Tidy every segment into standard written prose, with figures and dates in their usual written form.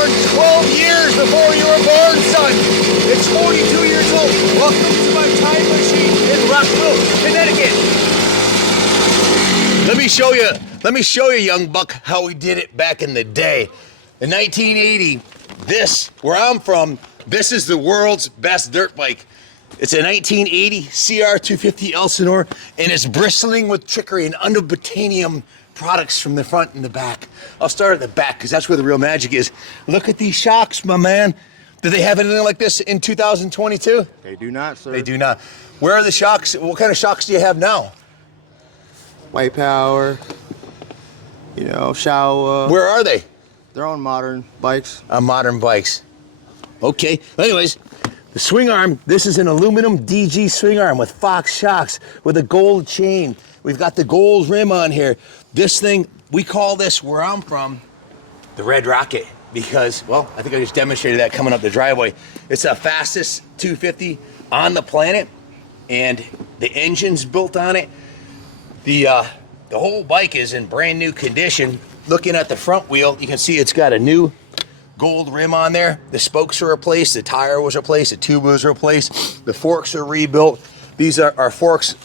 born 12 years before you were born, son. It's 42 years old. Welcome to my time machine in Rockville, Connecticut. Let me show you, young buck, how we did it back in the day. In 1980, where I'm from, this is the world's best dirt bike. It's a 1980 CR250 ELSINORE, and it's bristling with trickery and UNOBTANIUM products from the front and the back. I'll start at the back because that's where the real magic is. Look at these shocks, my man. Do they have anything like this in 2022? They do not, sir. They do not. Where are the shocks? What kind of shocks do you have now? White power, you know, Showa. Where are they? They're on modern bikes. On modern bikes. Okay. Anyways, the swing arm, this is an aluminum DG swing arm with Fox shocks with a gold chain. We've got the gold rim on here. This thing, we call this, where I'm from, the Red Rocket, because, well, I think I just demonstrated that coming up the driveway. It's the fastest 250 on the planet, and the engine's built on it. The whole bike is in brand new condition. Looking at the front wheel, you can see it's got a new gold rim on there. The spokes are replaced, the tire was replaced, the tube was replaced, the forks are rebuilt. These are our forks,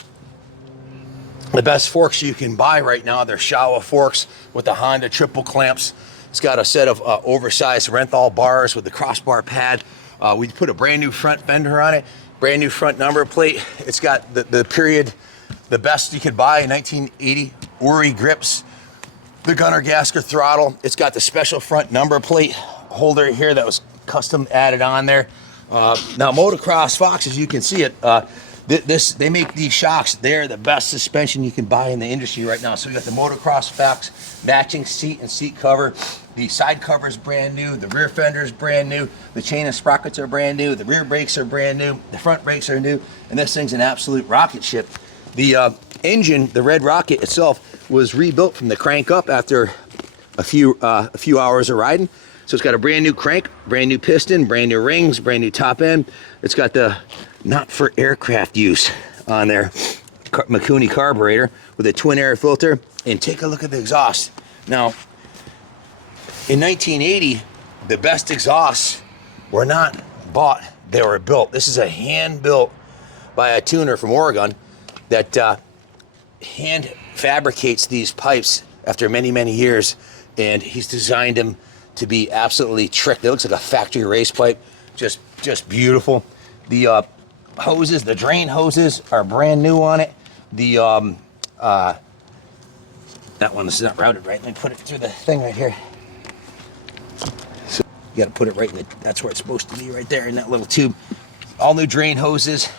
the best forks you can buy right now. They're Showa forks with the Honda triple clamps. It's got a set of oversized Renthal bars with the crossbar pad. We put a brand new front fender on it, brand new front number plate. It's got the period, the best you could buy in 1980 Uri grips, the gunner gasket throttle. It's got the special front number plate holder here that was custom added on there. Now Motocross Fox, as you can see it, they make these shocks. They're the best suspension you can buy in the industry right now. So we got the Motocross Fox matching seat and seat cover. The side cover is brand new. The rear fender is brand new. The chain and sprockets are brand new. The rear brakes are brand new. The front brakes are new. And this thing's an absolute rocket ship. The engine, the Red Rocket itself, was rebuilt from the crank up after a few hours of riding. So it's got a brand new crank, brand new piston, brand new rings, brand new top end. It's got the not for aircraft use on there Mikuni Carburetor with a twin air filter. And take a look at the exhaust. Now, in 1980, the best exhausts were not bought, they were built. This is a hand built by a tuner from Oregon that hand fabricates these pipes after many, many years, and he's designed them to be absolutely tricked. It looks like a factory race pipe, just beautiful. The hoses, the drain hoses are brand new on it. The that one is not routed right. Let me put it through the thing right here. So you got to put it right in the, that's where it's supposed to be, right there in that little tube. All new drain hoses,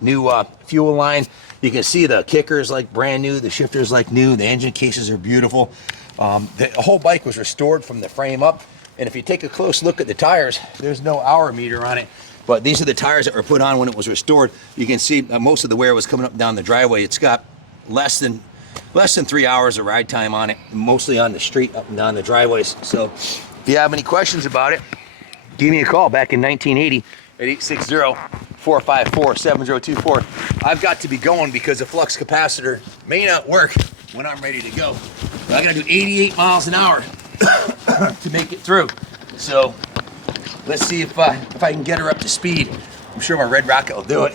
new fuel line. You can see the kickers like brand new, the shifters like new, the engine cases are beautiful. The whole bike was restored from the frame up. And if you take a close look at the tires, there's no hour meter on it, but these are the tires that were put on when it was restored. You can see most of the wear was coming up and down the driveway. It's got less than 3 hours of ride time on it, mostly on the street up and down the driveways. So if you have any questions about it, give me a call back in 1980 at 860-454-7024. I've got to be going because the flux capacitor may not work when I'm ready to go. But I gotta do 88 miles an hour to make it through. So let's see if I can get her up to speed. I'm sure my Red Rocket will do it.